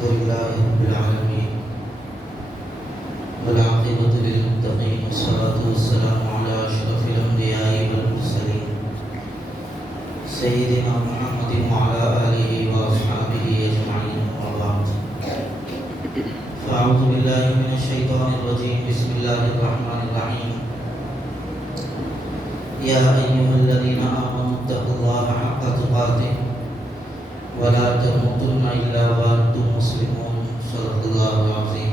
الحمد لله رب العالمين والعاقبة للمتقين والصلاة والسلام على أشرف الأنبياء والمرسلين سيدنا محمد وعلى آله وأصحابه أجمعين وبعد فأعوذ بالله من الشيطان الرجيم بسم الله الرحمن الرحيم يا أيها الذين آمنوا اتقوا الله حق تقاته ولا تموتن إلا وأنتم مسلمون صدق الله العظيم.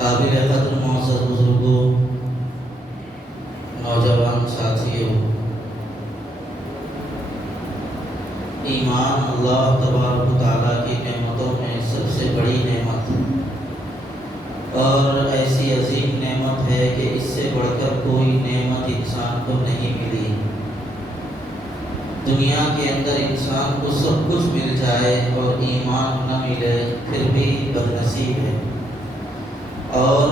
قابل قدر معزز بزرگوں، نوجوان ساتھیوں، ایمان اللہ تبارک و تعالیٰ کی نعمتوں میں سب سے بڑی نعمت اور ایسی عظیم نعمت ہے کہ اس سے بڑھ کر کوئی نعمت انسان کو نہیں ملی. دنیا کے اندر انسان کو سب کچھ مل جائے اور ایمان نہ ملے پھر بھی بد نصیب ہے. اور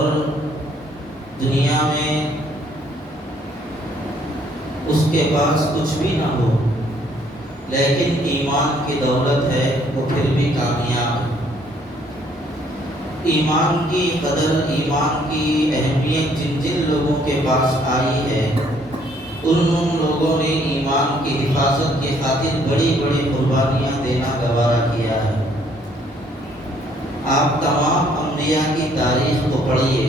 دنیا میں اس کے پاس کچھ بھی نہ ہو لیکن ایمان کی دولت ہے وہ پھر بھی کامیاب ہے. ایمان کی قدر، ایمان کی اہمیت جن جن لوگوں کے پاس آئی ہے ان لوگوں نے ایمان کی حفاظت کی خاطر بڑی بڑی قربانیاں دینا گوارا کیا ہے. آپ تمام انبیاء کی تاریخ کو پڑھیے.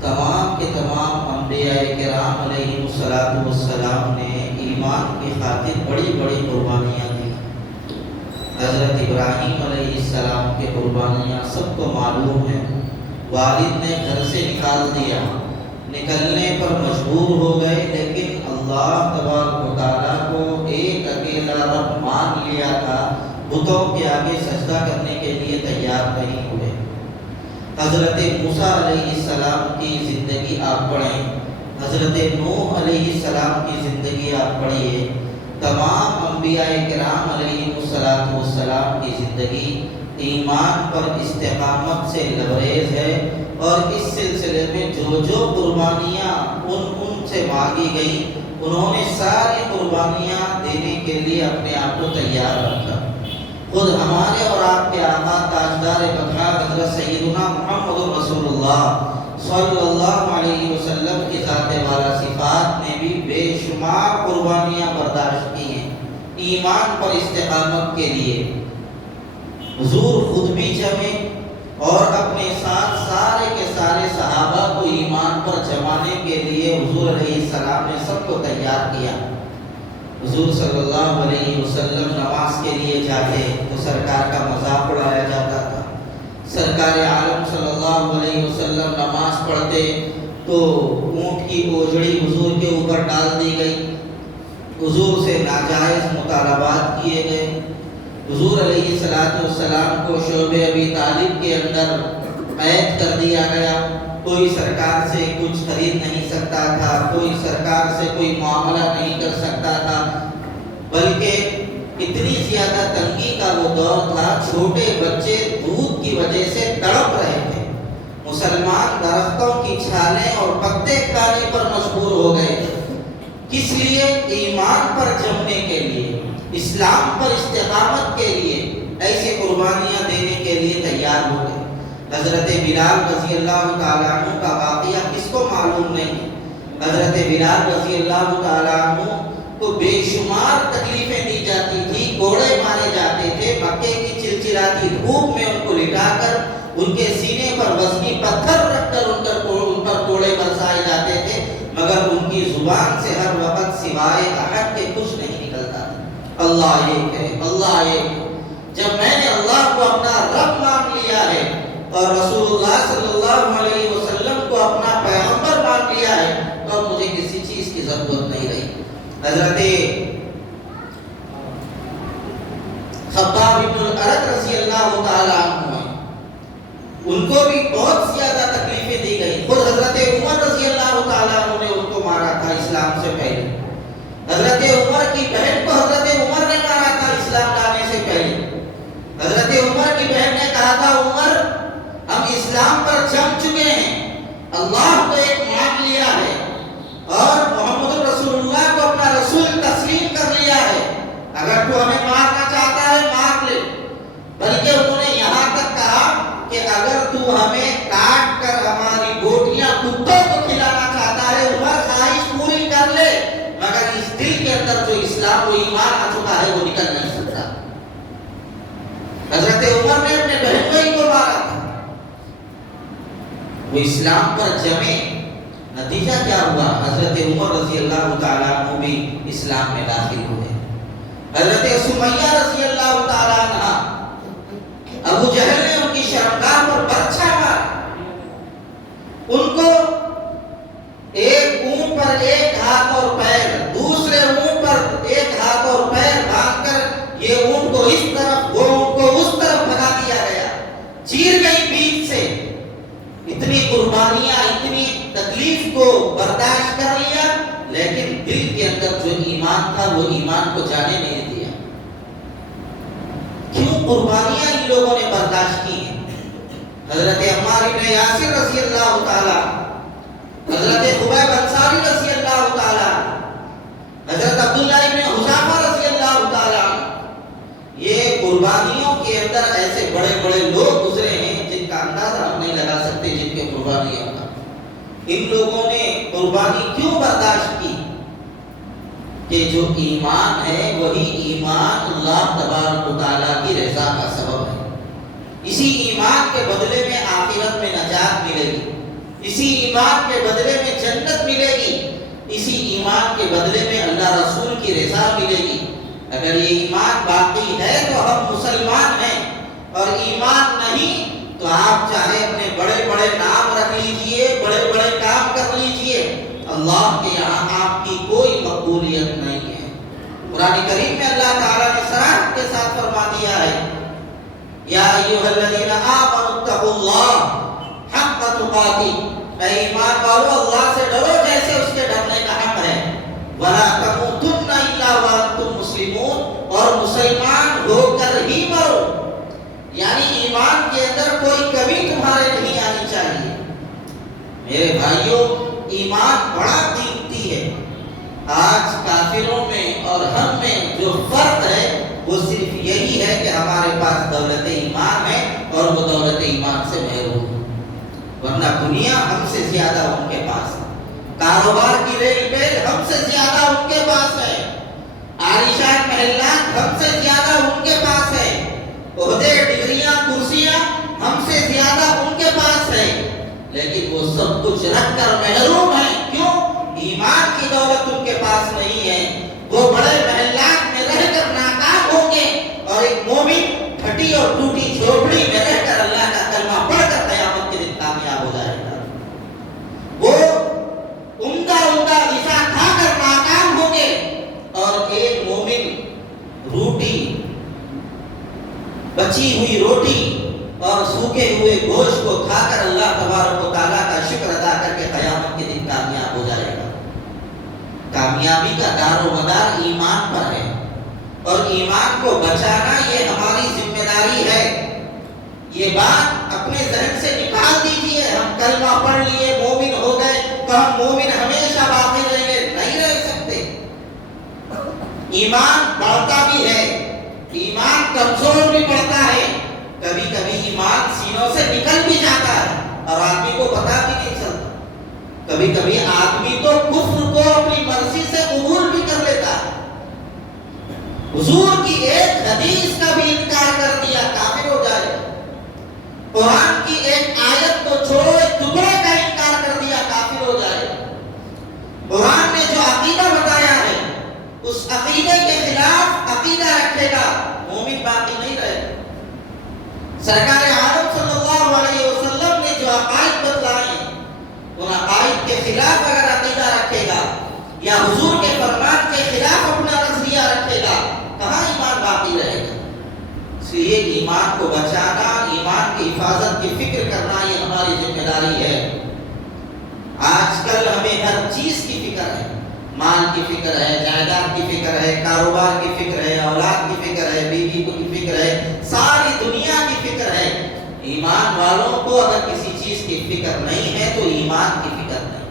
تمام کے تمام انبیاء کرام علیہ السلام نے ایمان کی خاطر بڑی بڑی قربانیاں دی. حضرت ابراہیم علیہ السلام کی قربانیاں سب کو معلوم ہیں. والد نے گھر سے نکال دیا، نکلنے پر مجبور ہو گئے، لیکن اللہ تبارک و تعالیٰ کو ایک اکیلا رب مان لیا تھا، بتوں کے آگے سجدہ کرنے کے لیے تیار نہیں ہوئے. حضرت موسیٰ علیہ السلام کی زندگی آپ پڑھیں، حضرت نوح علیہ السلام کی زندگی آپ پڑھیے. تمام انبیاء کرام علیہ السلام کی زندگی ایمان پر استقامت سے لبریز ہے. اور اس سلسلے میں جو قربانیاں ان سے مانگی گئی انہوں نے ساری قربانیاں دینے کے لیے اپنے آپ کو تیار رکھا. خود ہمارے اور آپ کے آقا تاجدار مدح حضرت سیدنا محمد رسول اللہ صلی اللہ علیہ وسلم کی ذات والا صفات نے بھی بے شمار قربانیاں برداشت کی ہیں ایمان پر استقامت کے لیے. حضور خود بھی جمے اور اپنے ساتھ سارے کے سارے صحابہ کو ایمان پر جمانے کے لیے حضور علیہ السلام نے سب کو تیار کیا. حضور صلی اللہ علیہ وسلم نماز کے لیے جاتے تو سرکار کا مذاق اڑایا جاتا تھا. سرکار عالم صلی اللہ علیہ وسلم نماز پڑھتے تو اونٹ کی اوجڑی حضور کے اوپر ڈال دی گئی، حضور سے ناجائز مطالبات کیے گئے. حضور علیہ السلام کو شعبہ ابی طالب کے اندر قید کر دیا گیا. کوئی سرکار سے کچھ خرید نہیں سکتا تھا، کوئی سرکار سے کوئی معاملہ نہیں کر سکتا تھا، بلکہ اتنی زیادہ تنگی کا وہ دور تھا چھوٹے بچے دودھ کی وجہ سے تڑپ رہے تھے. مسلمان درختوں کی چھالیں اور پتے کھانے پر مجبور ہو گئے تھے. کس لیے؟ ایمان پر جمنے کے لیے، اسلام پر استقامت کے لیے، ایسے قربانیاں دینے کے لیے تیار ہو گئے. حضرت بلال رضی اللہ تعالیٰ عنہ کا واقعہ کس کو معلوم نہیں؟ حضرت بلال رضی اللہ تعالیٰ عنہ کو بے شمار تکلیفیں دی جاتی تھی، کوڑے مارے جاتے تھے، مکے کی چلچلاتی دھوپ میں ان کو لٹا کر ان کے سینے پر وزنی پتھر رکھ کر ان پر کوڑے برسائے جاتے تھے، مگر ان کی زبان سے ہر وقت سوائے احد کے کچھ نہیں نکلتا تھا. اللہ ایک ہے، اللہ ایک ہے. جب میں نے اللہ کو اپنا رب مان لیا ہے اور رسول اللہ صلی اللہ علیہ وسلم کو اپنا پیغمبر مان لیا ہے تو مجھے کسی چیز کی ضرورت نہیں رہی. حضرت خباب بن الارت رضی اللہ تعالیٰ عنہ ان کو بھی بہت زیادہ تکلیفیں دی گئی. خود حضرت عمر رضی اللہ تعالیٰ عنہ نے ان کو مارا تھا اسلام سے پہلے. حضرت عمر کی بہن کو حضرت عمر نے مارا تھا اسلام لانے سے پہلے. حضرت عمر کی بہن نے کہا تھا عمر ہم اسلام پر جم چکے ہیں، اللہ کو ایک مان لیا ہے اور محمد رسول اللہ کو اپنا رسول تسلیم کر لیا ہے، اگر تو ہمیں مارنا چاہتا ہے مار لے، اندر جو اسلام و ایمان آ چکا ہے وہ نکل نہیں سکتا۔ حضرت عمر نے اپنے بہن بھائی کو مارا تھا، وہ اسلام پر جمے، نتیجہ کیا ہوا؟ حضرت عمر رضی اللہ تعالیٰ عنہ بھی اسلام میں داخل ہوئے۔ حضرت سمیہ رضی اللہ تعالیٰ عنہ، ابو جہل نے ان کی شرمگاہ پر برچھا مارا، ان کو ایک اونٹ پر ایک ہاتھ اور پیر، دوسرے اونٹ پر ایک ہاتھ اور پیر باندھ کر یہ اونٹ کو اس طرف وہ اونٹ کو اس طرف بھگا دیا گیا، چیر گئی بیچ سے۔ اتنی قربانیاں، اتنی تکلیف کو برداشت کر لیا، لیکن دل کے اندر جو ایمان تھا وہ ایمان کو جانے نہیں دیا۔ کیوں قربانیاں ان لوگوں نے برداشت کی ہیں؟ حضرت عمار بن یاسر رضی اللہ تعالی، حضرت خبیب انصاری رضی اللہ تعالی، حضرت عبداللہ بن حذافہ رضی اللہ تعالی، یہ قربانیوں کے اندر ایسے بڑے بڑے لوگ گزرے ہیں جن کا اندازہ ہم نہیں لگا سکتے، جن کے قربانیاں تھا۔ ان لوگوں نے قربانی کیوں برداشت کی؟ کہ جو ایمان ہے وہی ایمان اللہ تبارک و تعالیٰ کی رضا کا سبب ہے۔ اسی ایمان کے بدلے میں آخرت میں نجات ملے گی، اسی ایمان کے بدلے میں جنت ملے گی، اسی ایمان کے بدلے میں اللہ رسول کی رضا ملے گی۔ اگر یہ ایمان باقی ہے تو ہم مسلمان ہیں، اور ایمان نہیں تو آپ چاہے اپنے بڑے بڑے نام رکھ لیجئے، بڑے بڑے کام کر لیجئے، اللہ کے یہاں آپ کی کوئی مقبولیت نہیں ہے۔ قرآن کریم میں اللہ تعالیٰ نے صراحت کے ساتھ فرما دیا ہے، یا ایھا الذین آمنوا اتقوا اللہ حق تقاتہ، اے ایمان والو اللہ سے ڈرو جیسے اس کے ڈرنے کا حق ہے، ولا تموتن الا وانتم مسلمون، اور مسلمان ہو کر ہی مرو، یعنی ایمان کے اندر کوئی کمی تمہارے نہیں آنی چاہیے۔ میرے بھائیوں، ایمان بڑا قیمتی ہے۔ آج کافروں میں اور ہم میں جو فرق ہے وہ صرف یہی ہے کہ ہمارے پاس دولت ایمان ہے اور وہ دولت ایمان سے محروم ہے، ورنہ دنیا ہم سے زیادہ ان کے پاس ہے، کاروبار کی ریل بیل ہم سے زیادہ ان کے پاس ہے، عالیشان محلات ہم سے زیادہ ان کے پاس ہے، عہدے، ڈگریاں، کرسیاں ہم سے زیادہ ان کے پاس ہے، لیکن وہ سب کچھ رکھ کر محروم ہیں۔ کیوں؟ ایمان کی دولت ان کے پاس نہیں ہے۔ وہ بڑے محلات میں رہ کر ناکام ہوں گے، اور ایک مومن پھٹی اور ٹوٹی جھوپڑی میں رہ کر اللہ کا کلمہ پڑھ کر قیامت کے دن کامیاب ہو جائے گا۔ وہ عمدہ غذا کھا کر ناکام ہوں گے، اور ایک مومن روٹی، بچی ہوئی روٹی اور سوکھے ہوئے گوشت کو کھا کر اللہ تبارک و تعالیٰ کا شکر ادا کر کے قیامت کے دن کامیاب ہو جائے گا۔ کامیابی کا دار و مدار ایمان پر ہے، اور ایمان کو بچانا یہ ہماری ذمہ داری ہے۔ یہ بات اپنے ذہن سے نکال دیجئے، ہم کلمہ پڑھ لیے، مومن ہو گئے تو ہم مومن ہمیشہ باقی رہیں گے، نہیں رہ سکتے۔ ایمان بڑھتا بھی ہے، ایمان کمزور بھی پڑتا ہے، کبھی کبھی ایمان سینوں سے نکل بھی جاتا ہے اور آدمی کو پتہ بھی نہیں چلتا۔ کبھی کبھی آدمی تو کفر کو اپنی مرضی سے قبول بھی کر لیتا ہے۔ حضور کی ایک حدیث کا بھی انکار کر دیا، کافر ہو جائے۔ قرآن کی ایک آیت کو چھوڑو، ایک ٹکڑے کا انکار کر دیا، کافر ہو جائے۔ قرآن نے جو عقیدہ بتایا ہے اس عقیدے کے خلاف عقیدہ رکھے گا، مومن باقی نہیں رہے گا۔ سرکار عالم صلی اللہ علیہ وسلم نے جو عقائد بتلائے ہیں ان عقائد کے خلاف اگر عقیدہ رکھے گا یا حضور کے فرمان کے خلاف اپنا نظریہ رکھے گا، کہاں ایمان باقی رہے گا؟ اس لیے ایمان کو بچانا، ایمان کی حفاظت کی فکر کرنا یہ ہماری ذمہ داری ہے۔ آج کل ہمیں ہر چیز کی فکر ہے، مال کی فکر ہے، جائیداد کی فکر ہے، کاروبار کی فکر ہے، اولاد کی فکر ہے، بیوی کی فکر ہے، ساری دنیا کی فکر ہے۔ ایمان والوں کو اگر کسی چیز کی فکر نہیں ہے تو ایمان کی فکر نہیں۔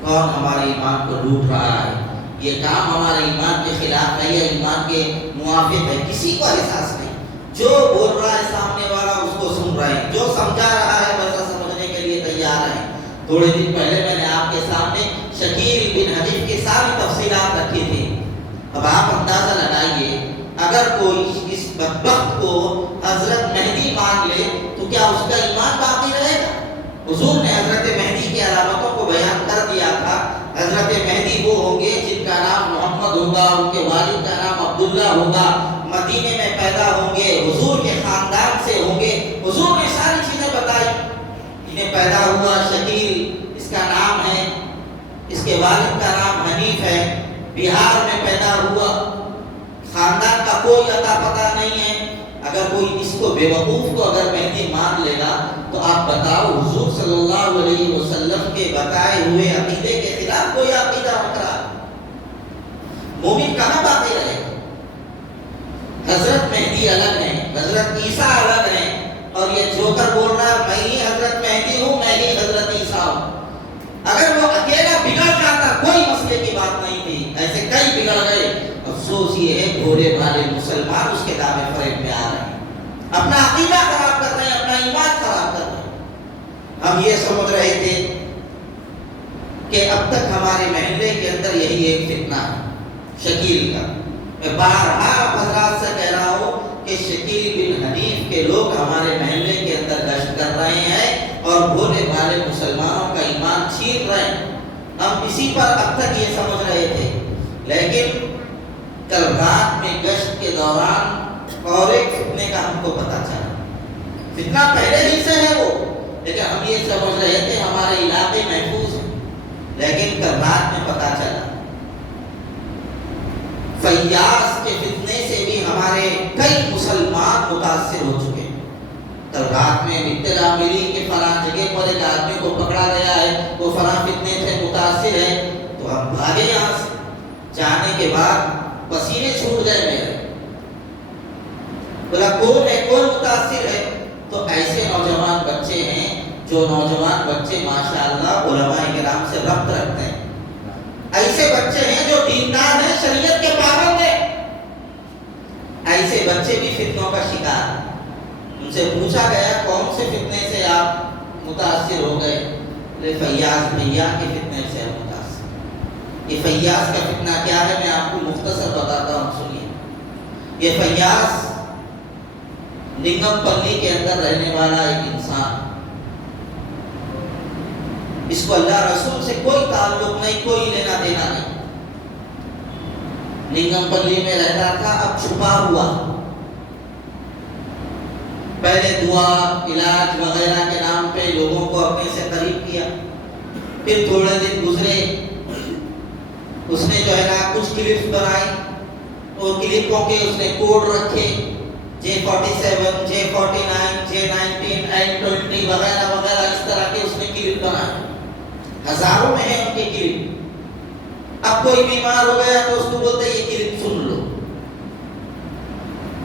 کون ہمارے ایمان کو لوٹ رہا ہے، یہ کام ہمارے ایمان کے خلاف ہے یا ایمان کے موافق ہے، کسی کو احساس نہیں۔ جو بول رہا ہے سامنے والا اس کو سن رہے ہیں، جو سمجھا رہا ہے ویسا سمجھنے کے لیے تیار ہیں۔ تھوڑے دن پہلے میں نے آپ کے سامنے شکیل بن حنیف کی ساری تفصیلات رکھی تھی۔ اب آپ اندازہ لگائیے اگر کوئی اس بدبخت کو حضرت مہدی مان لے تو کیا اس کا ایمان باقی رہے گا؟ حضور نے حضرت مہدی کی علامتوں کو بیان کر دیا تھا. حضرت مہدی وہ ہوں گے جن کا نام محمد ہوگا، ان کے والد کا نام عبداللہ ہوگا، مدینے میں پیدا ہوں گے، حضور کے خاندان سے ہوں گے. حضور نے ساری چیزیں بتائی. انہیں پیدا ہوا شکیل، اس کا نام ہے، اس کے والد کا نام حنیف ہے، بہار میں پیدا ہوا، خاندان کا کوئی اتا پتہ نہیں ہے. اگر کوئی اس کو بیوقوف کو اگر مہدی مان لے گا تو آپ بتاؤ حضور صلی اللہ علیہ وسلم کے بتائے ہوئے عقیدے کے خلاف کوئی عقیدہ رکھ رہا، مومن کہاں باقی رہے گا؟ حضرت مہدی الگ ہیں، حضرت عیسیٰ الگ ہیں، اور یہ جو کر بول رہا ہے میں ہی حضرت مہدی ہوں، میں ہی حضرت عیسیٰ ہوں. اگر وہ اکیلا بگڑ جاتا کوئی مسئلے کی بات نہیں تھی، ایسے کئی بگڑ گئے. افسوس یہ ہے بھولے بھالے مسلمان اس کے دعوے فریب میں آ رہے ہیں، اپنا عقیدہ خراب کر رہے ہیں، اپنا ایمان خراب کر رہے ہیں. ہم یہ سمجھ رہے تھے کہ اب تک ہمارے محلے کے اندر یہی ایک فتنہ ہے شکیل کا. میں بارہا حضرات سے کہہ رہا ہوں کہ شکیل بن حنیف کے لوگ ہمارے محلے کے اندر گشت کر رہے ہیں اور بھولے بھالے مسلمانوں کا ایمان چھین رہے ہیں. ہم اسی پر اب تک یہ سمجھ رہے تھے، لیکن کل رات میں گشت کے دوران اور ایک فتنے کا ہم کو پتہ چلا. فتنہ پہلے ہی سے ہے وہ، لیکن ہم یہ سمجھ رہے تھے ہمارے علاقے محفوظ ہیں، لیکن کل رات میں پتہ چلا فیاض کے فتنے سے بھی ہمارے کئی مسلمان متاثر ہو چکے ہیں. کل رات میں اطلاع ملی کہ فلاں جگہ پر ایک آدمی کو پکڑا گیا ہے، وہ فلاں فتنے سے متاثر ہے. تو ہم بھاگے یہاں سے. جانے کے بعد پسینے چھوٹ گئے میرے. بولا کون ہے، کون متاثر ہے؟ تو ایسے نوجوان بچے ہیں جو نوجوان بچے ماشاءاللہ علماء کرام سے ربط رکھتے ہیں، ایسے بچے ہیں جو دیندار ہیں، شریعت کے پابند ہیں. ایسے بچے بھی فتنوں کا شکار ہیں. ان سے پوچھا گیا کون سے فتنے سے آپ متاثر ہو گئے؟ فیاض بھیا کے فتنے سے ہم متاثر. یہ فیاض کا فتنہ کیا ہے میں آپ کو مختصر بتاتا ہوں، سنیے. یہ فیاض نگم پلی کے اندر رہنے والا ایک انسان، اس کو اللہ رسول سے کوئی تعلق نہیں، کوئی لینا دینا نہیں. نگم پلی میں رہتا تھا، اب چھپا ہوا. پہلے دعا علاج وغیرہ کے نام پہ لوگوں کو اپنے سے قریب کیا. پھر تھوڑے دن گزرے، اس نے جو ہے نا کچھ کلپس بنائی، اور کلپوں کے اس نے کوڈ رکھے، J47 J49 J19 N20 وغیرہ وغیرہ، اس طرح کے اس نے کلپ بنائے. ہزاروں میں ہیں ان کے کلپ. اب کوئی بیمار ہو گیا تو اس کو بولتے یہ کلپ سن لو.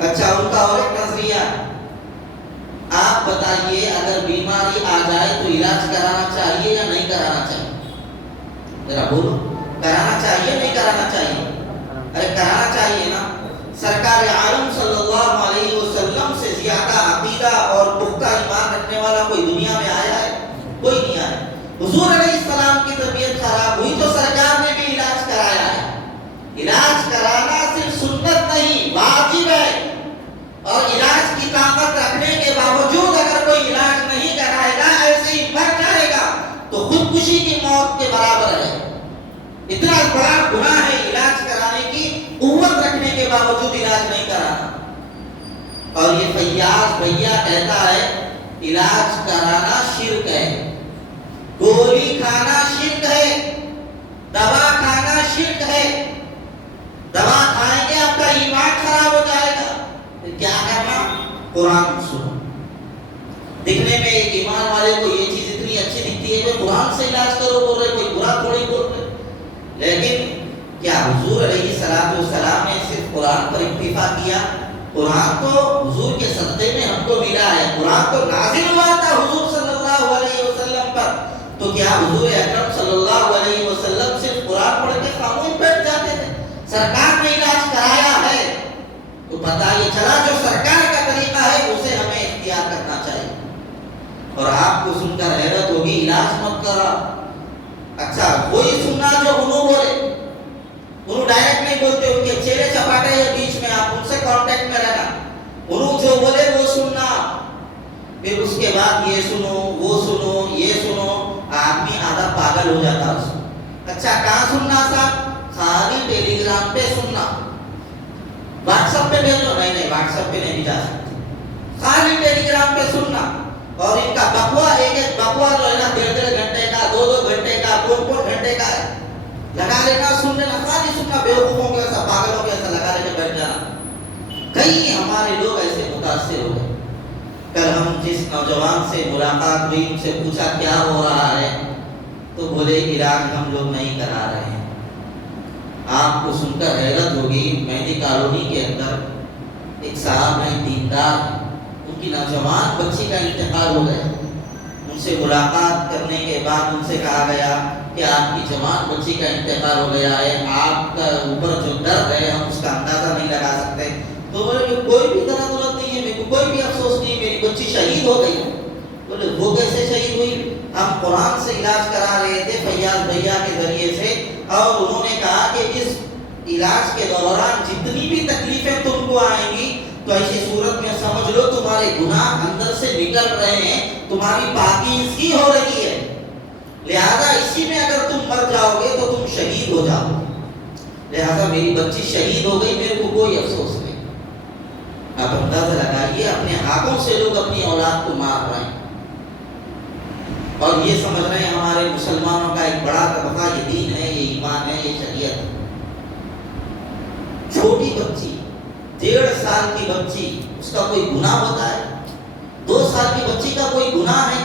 اچھا ان کا اور ایک نظریہ، آپ بتائیے اگر بیماری آ جائے تو علاج کرانا چاہیے یا نہیں کرانا چاہیے؟ ذرا بولو، کرانا چاہیے نہیں کرانا چاہیے؟ ارے کرانا چاہیے نا. سرکار عالم صلی اللہ علیہ وسلم سے زیادہ عقیدہ اور پختہ ایمان رکھنے والا کوئی دنیا میں آیا ہے؟ کوئی نہیں آیا. حضور علیہ السلام کی طبیعت خراب ہوئی تو سرکار نے بھی علاج کرایا ہے. علاج کرانا صرف سنت نہیں، واجب ہے. اور علاج کی طاقت رکھنے کے باوجود اگر کوئی علاج نہیں کرائے گا، ایسے ہی مر جائے گا تو خودکشی کی موت کے برابر ہے. اتنا بڑا گناہ ہے علاج کرانے کی قوت رکھنے کے باوجود علاج نہیں کرانا. اور یہ فیاض بھیا کہتا ہے علاج کرانا شرک ہے، گولی کھانا شرک ہے، دوا کھانا شرک ہے. دوا کھائیں گے آپ کا ایمان خراب ہو جائے گا. کیا کرنا؟ قرآن سنو. دکھنے میں ایک ایمان والے کو یہ چیز اتنی اچھی دکھتی ہے کہ قرآن سے علاج کرو بول رہے، کوئی برا تھوڑی بول رہے. لیکن کیا حضور علیہ السلام نے صرف قرآن پر اکتفا کیا؟ قرآن تو حضور کے صدقے میں ہم کو ملا ہے. قرآن تو نازل ہوا تھا حضور صلی اللہ علیہ وسلم پر. تو کیا حضور اکرم صلی اللہ علیہ وسلم صرف قرآن پڑھ کے خاموش بیٹھ جاتے تھے؟ سرکار نے علاج کرایا ہے تو پتہ یہ چلا جو سرکار کا طریقہ ہے اسے ہمیں اختیار کرنا چاہیے. اور آپ کو سن کر حیرت ہوگی، علاج مت کرا. اچھا وہی سننا جو انہوں بولے، انہوں ڈائریکٹ نہیں بولتے، ان کے چہرے انہوں جو بولے وہ سننا، پھر اس کے بعد یہ سنو وہ سنو یہ سنو، آدمی آدھا پاگل ہو جاتا اس کو. اچھا کہاں سننا صاحب؟ خالی ٹیلی گرام پہ سننا. واٹس ایپ پہ بھیج دو، نہیں واٹس ایپ پہ نہیں بھی جا سکتے، خالی ٹیلی گرام پہ سننا. اور ان کا بکوا ایک بکوا جو ہے نا 1.5 گھنٹے کا 2 گھنٹے کا 4 گھنٹے کا ہے، لگا لینا سننے نا، خالی سننا، بیوقوفوں کے ایسا پاگلوں کے ایسا لگا لے کے بیٹھ جانا. کئی ہمارے لوگ ایسے متاثر ہو گئے. کل ہم جس نوجوان سے ملاقات ہوئی ان سے پوچھا کیا ہو رہا ہے، تو بولے علاج ہم لوگ نہیں کرا رہے ہیں. آپ کو سن کر حیرت ہوگی، مہندی کالونی کے اندر ایک صاحب ہیں دیندار، ان کی نوجوان بچی کا انتقال ہو گیا. ان سے ملاقات کرنے کے بعد ان سے کہا گیا کہ آپ کی جوان بچی کا انتقال ہو گیا ہے، آپ کا اوپر جو درد ہے ہم اس کا اندازہ نہیں لگا سکتے. تو بولے کوئی بھی درد نہیں ہے، میرے کو کوئی بھی افسوس نہیں، میری بچی شہید ہو گئی. بولے وہ کیسے شہید ہوئی؟ ہم قرآن سے علاج کرا رہے تھے فیاض بھیا کے ذریعے سے، اور انہوں نے کہا کہ اس علاج کے دوران جتنی بھی تکلیفیں تم کو آئیں گی تو ایسی صورت میں سمجھ لو تمہارے گناہ اندر سے نکل رہے ہیں، تمہاری پاکیزگی ہو رہی ہے، لہذا اسی میں اگر تم مر جاؤ گے تو تم شہید ہو جاؤ. لہذا میری بچی شہید ہو گئی، میرے کو کوئی افسوس نہیں. آپ اندازہ لگائیے اپنے ہاتھوں سے لوگ اپنی اولاد کو مار رہے ہیں، اور یہ سمجھ رہے ہیں ہمارے مسلمانوں کا ایک بڑا طبقہ یہ دین ہے، یہ ایمان ہے، یہ شریعت ہے. چھوٹی بچی 1.5 سال کی بچی، اس کا کوئی گناہ ہوتا ہے؟ 2 سال کی بچی کا کوئی گناہ ہے؟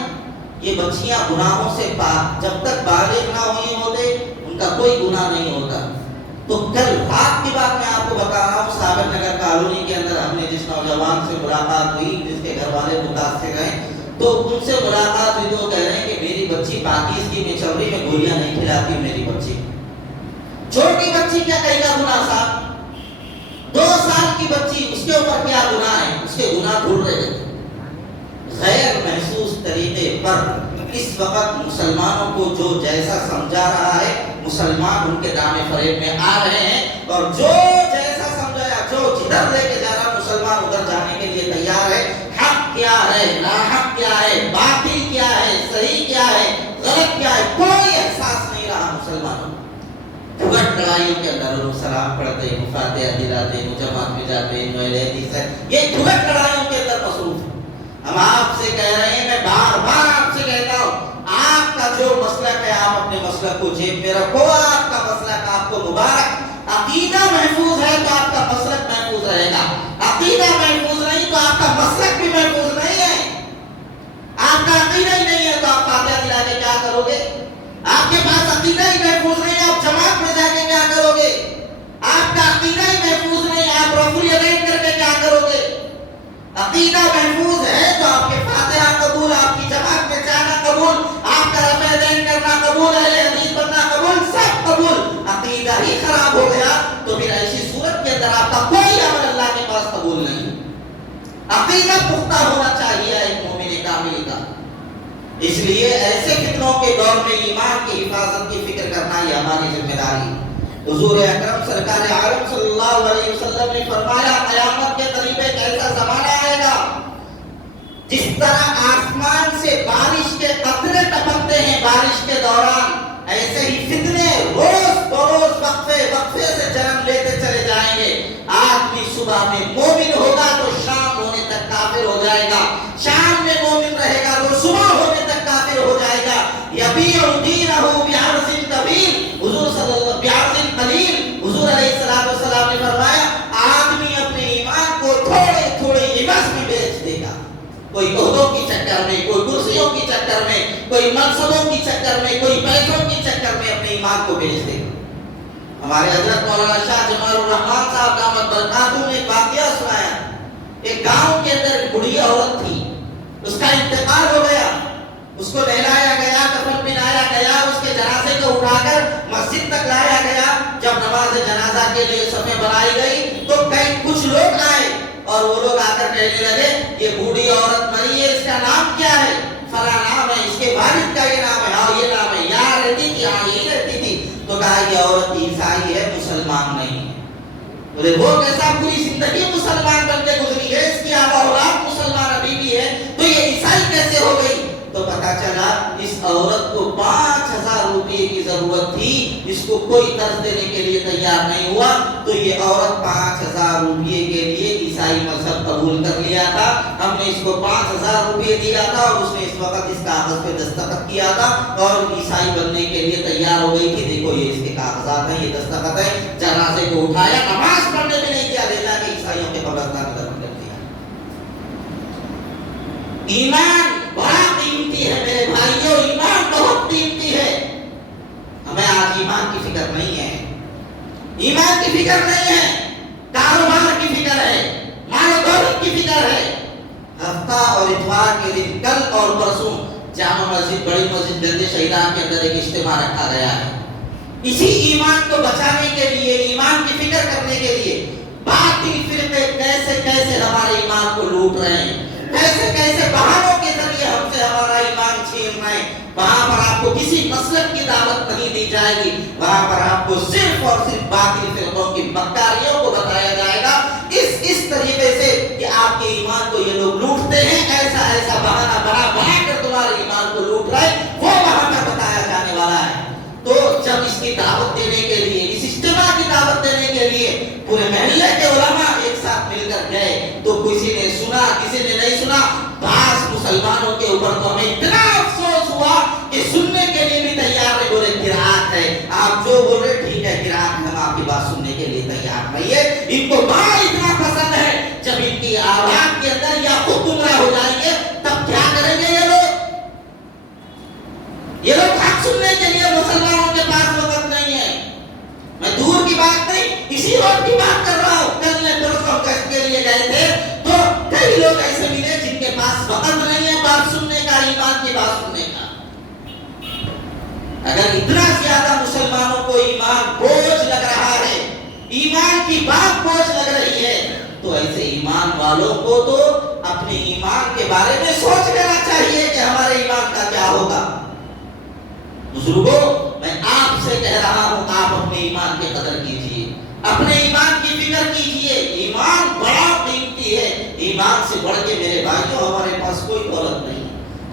یہ بچیاں گناہوں سے پاک، جب تک بالغ نہ ہوئی ہوتے ان کا کوئی گناہ نہیں ہوتا. تو کل رات کی بات میں آپ کو بتا رہا ہوں، صابر نگر کالونی کے اندر ہم نے جس نوجوان سے ملاقات ہوئی، جس کے گھر والے متاثر ہیں، تو ان سے ملاقات ہوئی تو کہہ رہے ہیں کہ میری بچی پاکیزگی میں چل رہی، میں گولیاں نہیں کھلاتی میری بچی. چھوٹی بچی کیا کہے گا گناہ صاحب؟ 2 سال کی بچی، اس کے اوپر کیا گناہ ہے؟ اس کے گناہ دھڑ رہے ہیں. غیر محسوس طریقے پر اس وقت مسلمانوں کو جو جیسا سمجھا رہا ہے، مسلمان ان کے دامے فریب میں آ رہے ہیں، اور جو جیسا سمجھایا، جو جدھر لے کے جا رہا مسلمان ادھر جانے کے لیے تیار ہے. حق کیا ہے، ناحق کیا ہے، باطل کیا ہے، صحیح کیا ہے، غلط کیا ہے، کوئی احساس نہیں رہا مسلمانوں. جھگڑ لڑائیوں کے اندر لوگ سلام پڑھتے ہیں، فاتحہ دلاتے ہیں، جماعت میں جاتے ہیں، اہل حدیث ہے، یہ جھگڑ لڑائیوں کے اندر مصروف ہے. ہم آپ سے کہہ رہے ہیں، میں بار بار آپ سے کہتا ہوں، آپ کا جو مسلک ہے آپ اپنے مسلک کو جیب میں رکھو. آپ کا مسلک آپ کو مبارک. عقیدہ محفوظ ہے تو آپ کا مسلک محفوظ رہے گا، عقیدہ محفوظ نہیں تو آپ کا مسلک بھی محفوظ نہیں ہے. آپ کا عقیدہ ہی نہیں ہے تو آپ فاتحہ دلا کے کیا کرو گے؟ آپ کے پاس عقیدہ ہی محفوظ نہیں ہے، آپ جماعت میں جا کے کیا کرو گے؟ آپ کا عقیدہ ہی محفوظ نہیں ہے، آپ رفع الیدین کر کے کیا کرو گے؟ عقیدہ محفوظ ہے تو آپ کے فاتحہ قبول، آپ کی جماعت میں جانا قبول، آپ کا رفع الیدین کرنا قبول، اہل حدیث بننا قبول، سب قبول. عقیدہ ہی خراب ہو گیا تو پھر ایسی صورت کے اندر آپ کا کوئی عمل اللہ کے پاس قبول نہیں. عقیدہ پختہ ہونا چاہیے ایک مومن کامل کا. اس لیے ایسے فتنوں کے دور میں ایمان کی حفاظت کی فکر کرنا یہ ہماری ذمہ داری ہے. حضور اکرم سرکار عالم صلی اللہ علیہ وسلم نے فرمایا قیامت کے قریب ایک ایسا زمانہ آئے گا جس طرح آسمان سے بارش کے قطرے ٹپکتے ہیں بارش کے دوران، ایسے ہی فتنے روز بروز وقفے سے جنم لیتے چلے جائیں گے. آدمی صبح میں مومن ہوگا تو شام ہونے تک کافر ہو جائے گا، شام میں مومن رہے گا تو صبح ہونے تک کافر ہو جائے گا. یبیع دینہ بعرض طویل، حضور صلی اللہ بعرض قلیل، حضور علیہ السلام نے فرمایا آدمی اپنے ایمان کو تھوڑے تھوڑے عوض میں بیچ دے گا. کوئی عہدوں کی چکر میں، کوئی کرسیوں کی چکر میں، کوئی منصبوں کی چکر میں، کوئی پیسوں کی چکر میں اپنے ایمان کو بیچ دے گا. ہمارے حضرت مولانا شاہ جمال الرحمان صاحب دامت برکاتہ نے ایک واقعہ سنایا. ایک گاؤں کے اندر ایک بڑھیا عورت تھی، اس کا انتقال ہو گیا، اس کو نہلایا گیا، کفن پہنایا گیا، اس کے جنازے کو اٹھا کر مسجد تک لایا گیا. جب نماز جنازہ کے لیے صفیں بنائی گئی تو کچھ لوگ آئے اور وہ لوگ آ کر کہنے لگے یہ بوڑھی عورت مری ہے، اس کا نام کیا ہے؟ فلاں نام ہے، اس کے والد کا یہ نام ہے، ہاں یہ نام ہے، یہاں رہتی تھی، ہاں یہی رہتی تھی. تو کہا یہ عورت عیسائی ہے، مسلمان نہیں ہے. بولے وہ کیسا پوری زندگی مسلمان بن کے گزری ہے، اس کی آبا اولاد مسلمان ابھی بھی ہے، تو یہ عیسائی کیسے ہو گئی؟ تو پتا چلا اس عورت کو 5,000 روپے کی ضرورت تھی، اس کو کوئی قرض دینے کے لیے تیار نہیں ہوا، تو یہ عورت 5,000 روپے کے لیے عیسائی مذہب قبول کر لیا تھا۔ ہم نے اس کو 5,000 روپے دیا تھا اور اس نے اس وقت اس کاغذ پہ دستخط کیا تھا اور عیسائی بننے کے لیے تیار ہو گئی تھی۔ دیکھو یہ اس کے کاغذات ہیں، یہ دستخط ہے۔ جنازے کو اٹھایا، نماز پڑھنے بھی نہیں دیا، لے جا کے عیسائیوں کے قبرستان میں دفن کر دیا۔ ایمان بڑا قیمتی ہے میرے بھائیوں، ایمان بہت قیمتی ہے۔ ہمیں آج ایمان کی فکر نہیں ہے، ایمان کی فکر نہیں ہے، کاروبار کی فکر ہے، مال و دولت کی فکر ہے۔ ہفتہ اور اتوار کے دن کل اور پرسوں جامع مسجد، بڑی مسجد جلد شہیدان کے اندر ایک اجتماع رکھا گیا ہے، اسی ایمان کو بچانے کے لیے، ایمان کی فکر کرنے کے لیے۔ باطل فرقے کیسے کیسے ہمارے ایمان کو لوٹ رہے ہیں، کیسے کیسے بہانوں کے ذریعے ہم سے ہمارا ایمان چھین رہے ہیں۔ وہاں پر آپ کو کسی مسلک کی دعوت نہیں دی جائے گی، وہاں پر آپ کو صرف اور صرف باطل فرقوں کی مکاریوں کو بتایا جائے گا، اس طریقے سے کہ آپ کے ایمان کو یہ لوگ لوٹتے ہیں، ایسا ایسا بہانہ بنا بنا کر تمہارے ایمان کو لوٹ رہے ہیں، وہ وہاں پر بتایا جانے والا ہے۔ تو جب اس کی دعوت دینے کے لیے، اس اجتماع کی دعوت دینے کے لیے پورے محلے کے علماء ایک ساتھ مل کر گئے، تو کسی نے سنا کسی نے نہیں سنا۔ بعض مسلمانوں کے اوپر تو ہمیں اتنا افسوس ہوا کہ سننے کے لیے بھی تیار نہیں، بولے قرات ہے، آپ جو بول رہے ٹھیک ہے قرات، ہم آپ کی بات سننے کے لیے تیار نہیں ہے۔ ان کو بات اتنا پسند ہے، جب ان کی آواز کے اندر یا خود گمراہ ہو جائیں گے تب کیا کریں گے یہ لوگ؟ یہ لوگ حق سننے کے لیے مسلمانوں کے پاس وقت نہیں ہے۔ میں دور کی بات نہیں، اسی روڈ کی بات کر رہا ہوں۔ کل میں پرسوں گشت کے لیے گئے تھے تو کئی لوگ ایسے ملے جن کے پاس وقت نہیں ہے بات سننے کا، ایمان کی بات سننے کا۔ اگر اتنا زیادہ مسلمانوں کو ایمان بوجھ لگ رہا ہے، ایمان کی بات بوجھ لگ رہی ہے، تو ایسے ایمان والوں کو تو اپنے ایمان کے بارے میں سوچ لینا چاہیے کہ ہمارے ایمان کا کیا ہوگا۔ بزرگوں، میں آپ سے کہہ رہا ہوں، آپ اپنے ایمان کی قدر کیجئے، اپنے ایمان کی فکر کیجئے۔ ایمان بڑا قیمتی ہے، ایمان سے بڑھ کے میرے بھائیوں ہمارے پاس کوئی دولت نہیں۔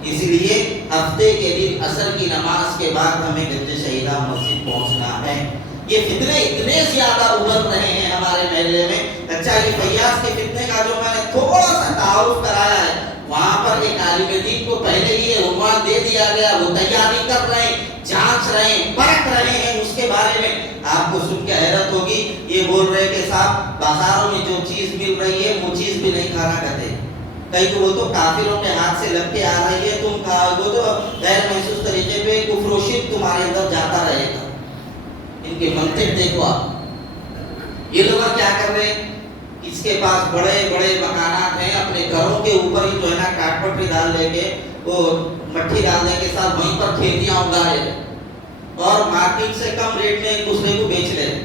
اس لیے ہفتے کے دن عصر کی نماز کے بعد ہمیں گنج شہیدان مسجد پہنچنا ہے۔ یہ فتنے اتنے زیادہ ابھر رہے ہیں ہمارے محلے میں۔ اچھا، یہ فیاض کے فتنے کا جو میں نے تھوڑا سا تعارف کرایا ہے، وہاں پر ایک عالم دین کو پہلے ہی یہ عنوان دے دیا گیا، وہ تیاری کر رہے ہیں، جانچ رہے ہیں، پرکھ رہے ہیں اس کے بارے میں۔ آپ کو سن کے حیرت ہوگی، یہ بول رہے کہ صاحب بازاروں میں جو چیز مل رہی ہے وہ چیز بھی نہیں کھانا کہتے۔ کئی کو وہ تو کافروں کے ہاتھ سے لگ کے آ رہی ہے، تم کھاؤ تو غیر محسوس طریقے پہ کفر و شرک تمہارے اندر جاتا رہے گا۔ ان کے منطق دیکھو آپ، یہ لوگ کیا کر رہے ہیں، اس کے پاس بڑے بڑے مکانات ہیں، اپنے گھروں کے اوپر ہی جو ہے نا کاٹ پٹری ڈال لے کے، وہ مٹی ڈالنے کے ساتھ وہیں پر کھیتیاں اگا رہے اور مارکیٹ سے کم ریٹ میں ایک دوسرے کو بیچ رہے۔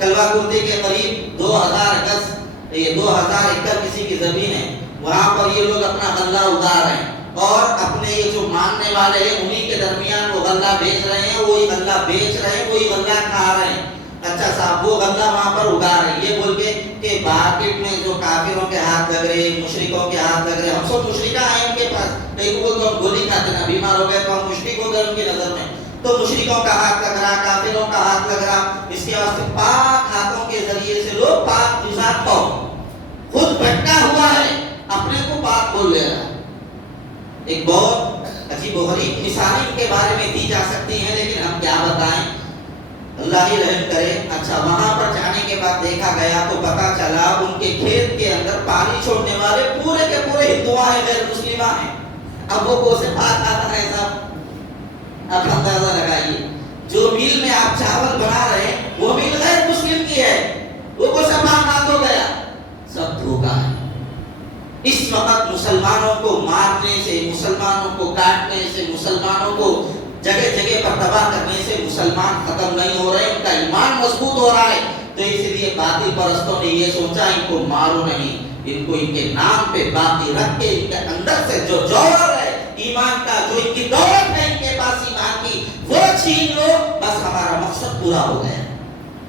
کلوا کرتی کے قریب 2000 گز، یہ 2000 ایکڑ کسی کی زمین ہے، وہاں پر یہ لوگ اپنا غلہ اگا رہے ہیں اور اپنے یہ جو ماننے والے ہیں انہی کے درمیان وہ غلہ بیچ رہے ہیں، وہی غلہ بیچ رہے ہیں، وہی غلہ کھا رہے ہیں۔ اچھا صاحب، وہ غلہ وہاں پر اگا رہے ہیں، یہ بول کے کہ مارکیٹ میں جو کافروں کے ہاتھ لگ رہے، مشرکوں کے ہاتھ لگ رہے، ہم سب مشرکہ ہیں ان کے پاس، لیکن وہ تو ہم گولی کھاتے ہیں، بیمار ہو گئے تو ہم مشرک ہو گئے ان کی نظر میں، تو مشرکوں کا ہاتھ لگ رہا، کافروں کا ہاتھ لگ رہا۔ اس کے واسطے پاک ہاتھوں کے ذریعے سے لوگ پاک ذات کو خود بھٹکا ہوا ہے، اپنے کو پاک بول لے رہا ہے۔ ایک بہت عجیب و غریب مثالیں ان کے بارے میں دی جا سکتی ہیں، لیکن ہم کیا بتائیں، اللہ ہی رحم کرے۔ اچھا، وہاں پر جانے کے بعد دیکھا گیا تو پتا چلا ان کے کھیت کے اندر پانی چھوڑنے والے پورے کے پورے ہندو ہیں، غیر مسلمان ہیں۔ اب وہ کون سے بات آتا ہے صاحب، اب اندازہ لگائیے، جو میل میں آپ چاول بنا رہے ہیں وہ میل غیر مسلم کی ہے، وہ کون سا بات ہو گیا، سب دھوکہ ہے۔ اس وقت مسلمانوں کو مارنے سے، مسلمانوں کو کاٹنے سے، مسلمانوں کو جگہ جگہ پر تباہ کرنے سے مسلمان ختم نہیں ہو رہے، ان کا ایمان مضبوط ہو رہا ہے۔ تو اس لیے باطل پرستوں نے یہ سوچا ان کو مارو نہیں، ان کو ان کے نام پہ باقی رکھ کے ان کے اندر سے جو جوہر ہے ایمان کا، جو ان کی دولت ہے ان کے پاس ایمان کی، وہ چھین لو، بس ہمارا مقصد پورا ہو گیا۔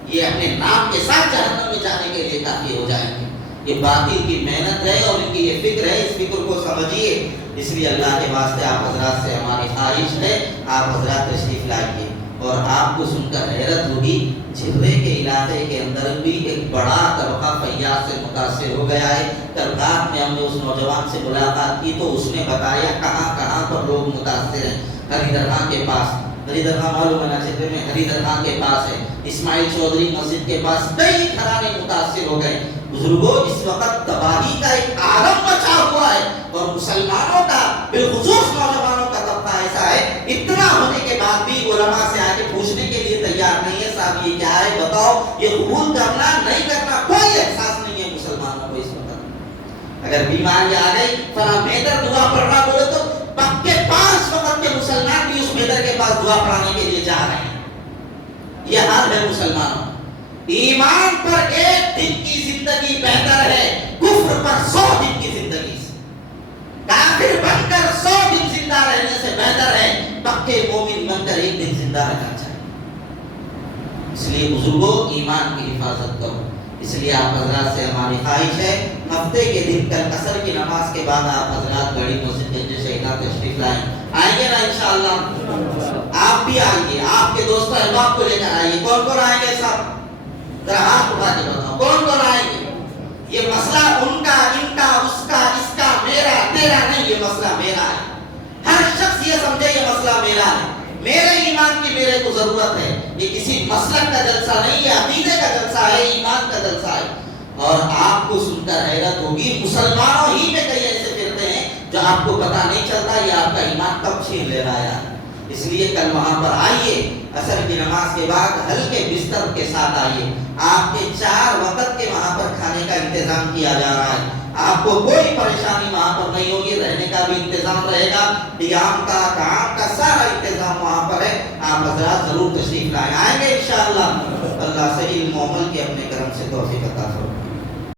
یہ اپنے نام کے ساتھ جہنم میں جانے کے لیے کافی ہو جائیں گے۔ یہ باطل کی محنت ہے اور ان کی یہ فکر ہے، اس فکر کو سمجھیے۔ اس لیے اللہ کے واسطے آپ حضرات سے ہماری خواہش ہے، آپ حضرات تشریف لائیے۔ اور آپ کو سن کر حیرت ہوگی، جھرے کے علاقے کے اندر بھی ایک بڑا طبقہ فیاض سے متاثر ہو گیا ہے۔ کل رات میں ہم نے اس نوجوان سے ملاقات کی تو اس نے بتایا کہاں کہاں پر لوگ متاثر ہیں۔ ہری درگاہ کے پاس، ہری درگاہ معلوم ہے نا چھترے میں، ہری درگاہ کے پاس ہے، اسماعیل چودھری مسجد کے پاس کئی گھرانے متاثر ہو گئے۔ بزرگوں، اس وقت تباہی کا ایک عالم مچا ہوا ہے اور مسلمانوں کا بالخصوص نوجوانوں کا طبقہ ایسا ہے، اتنا ہونے کے بعد بھی علماء سے آ کے پوچھنے کے لیے تیار نہیں ہے، صاحب یہ کیا ہے بتاؤ، یہ قبول کرنا نہیں کرنا کوئی احساس نہیں ہے مسلمانوں کو اس وقت۔ اگر بیماری آ گئی فلاں میدر دعا پڑھنا بولے تو پکے 5 وقت کے مسلمان بھی اس میدر کے پاس دعا پڑھانے کے لیے جا رہے ہیں۔ یہ حال ہے مسلمانوں۔ ایمان پر 1 دن کی زندگی بہتر ہے کفر پر 100 دن کی زندگی سے۔ کافر بن کر 100 دن زندہ رہنے سے بہتر ہے پکے مومن بن کر 1 دن زندہ رہنا چاہیے۔ اس لیے بزرگوں، ایمان کی حفاظت کرو۔ اس لیے آپ حضرات سے ہماری خواہش ہے، ہفتے کے دن کل عصر کی نماز کے بعد آپ حضرات بڑی مسجد گنج شہیداں تشریف لائیں۔ آئیں گے نا انشاءاللہ؟ آپ بھی آئیے، آپ کے دوست احباب کو لے کر آئیے۔ کون کون آئیں گے سب؟ ذرا ہاتھ اٹھا کے بتاؤ کون کون آئیں گے؟ یہ مسئلہ ان کا، ان کا، اس کا، اس کا، میرا، تیرا نہیں، یہ مسئلہ میرا ہے۔ ہر شخص یہ سمجھے یہ مسئلہ میرا ہے، میرے ایمان کی میرے کو ضرورت ہے۔ یہ کسی مسلک کا جلسہ نہیں، یہ عقیدے کا جلسہ ہے، ایمان کا جلسہ ہے۔ اور آپ کو سن کر حیرت ہوگی، مسلمانوں ہی میں کئی ایسے پھرتے ہیں جو آپ کو پتہ نہیں چلتا یہ آپ کا ایمان کب چھین لے رہا ہے۔ اس لیے کل وہاں پر آئیے، عصر کی نماز کے بعد ہلکے بستر کے ساتھ آئیے۔ آپ کے 4 وقت کے وہاں پر کھانے کا انتظام کیا جا رہا ہے، آپ کو کوئی پریشانی وہاں پر نہیں ہوگی، رہنے کا بھی انتظام رہے گا، قیام کا، طعام کا سارا انتظام وہاں پر ہے۔ آپ حضرات ضرور تشریف لائیں، آئیں گے انشاءاللہ۔ اللہ صحیح علم و عمل کے اپنے کرم سے توفیق عطا فرمائے۔